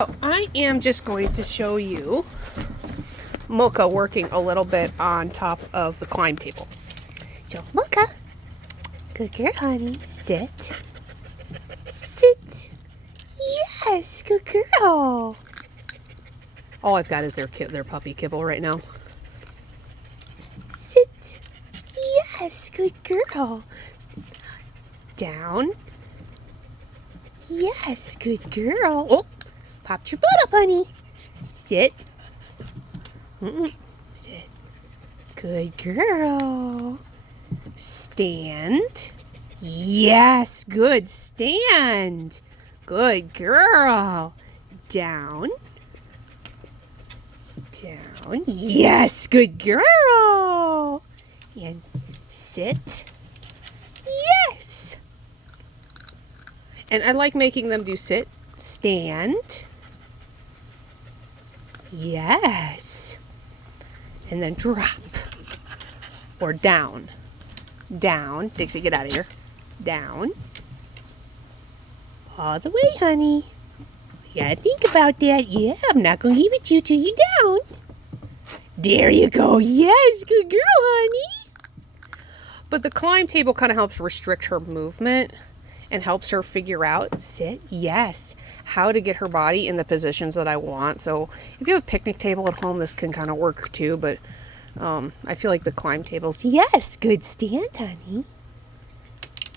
So I am just going to show you Mocha working a little bit on top of the climb table. So Mocha, good girl, honey. Sit. Sit. Yes, good girl. All I've got is their puppy kibble right now. Sit. Yes, good girl. Down. Yes, good girl. Oh, popped your butt up, honey. Sit. Sit. Good girl. Stand. Yes, good. Stand. Good girl. Down. Down. Yes, good girl. And sit. Yes. And I like making them do sit, stand. Yes. And then drop. Or down. Down. Dixie, get out of here. Down. All the way, honey. You gotta think about that. Yeah, I'm not gonna give it to you till you're down. There you go. Yes, good girl, honey. But the climb table kind of helps restrict her movement and helps her figure out, sit, yes, how to get her body in the positions that I want. So if you have a picnic table at home, this can kind of work too, but I feel like the climb tables, yes, good stand, honey.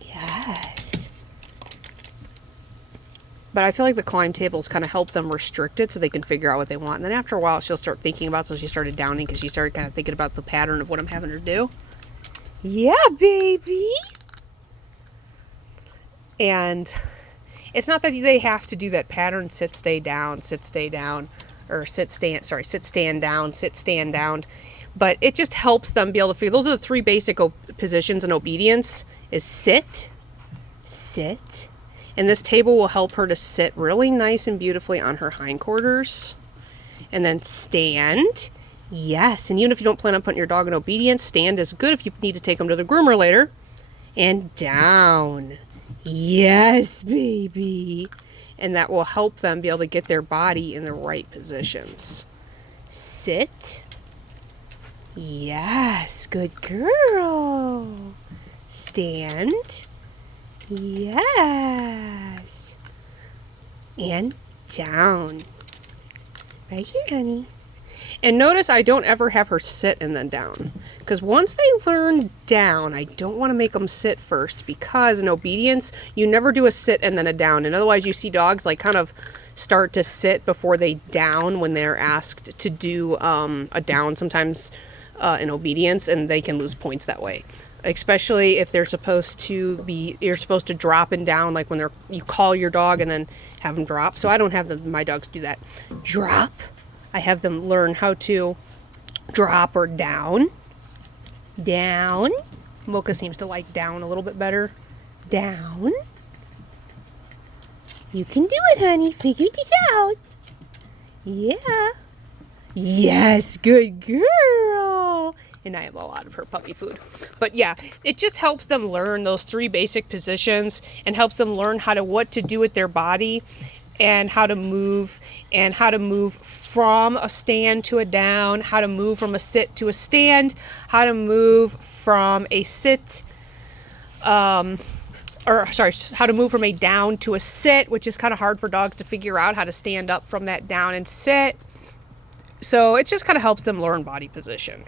Yes. But I feel like the climb tables kind of help them restrict it so they can figure out what they want. And then after a while, she'll start thinking about, so she started downing because she started kind of thinking about the pattern of what I'm having her do. Yeah, baby. And it's not that they have to do that pattern, sit, stay down, or sit, stand down, sit, stand down. But it just helps them be able to figure, those are the three basic positions in obedience, is sit, sit. And this table will help her to sit really nice and beautifully on her hindquarters. And then stand. Yes, and even if you don't plan on putting your dog in obedience, stand is good if you need to take them to the groomer later. And down. Yes, baby. And that will help them be able to get their body in the right positions. Sit. Yes, good girl. Stand. Yes. And down. Right here, honey. And notice I don't ever have her sit and then down. Because once they learn down, I don't want to make them sit first. Because in obedience, you never do a sit and then a down. And otherwise you see dogs like kind of start to sit before they down when they're asked to do a down sometimes in obedience. And they can lose points that way. Especially if they're supposed to be, you're supposed to drop and down, like when you call your dog and then have them drop. So I don't have my dogs do that. Drop. I have them learn how to drop or down. Down. Mocha seems to like down a little bit better. Down. You can do it, honey. Figure this out. Yeah. Yes, good girl. And I have a lot of her puppy food. But yeah, it just helps them learn those three basic positions and helps them learn what to do with their body and how to move from a stand to a down, how to move from a sit to a stand, how to move from a sit, how to move from a down to a sit, which is kind of hard for dogs to figure out how to stand up from that down and sit. So it just kind of helps them learn body position.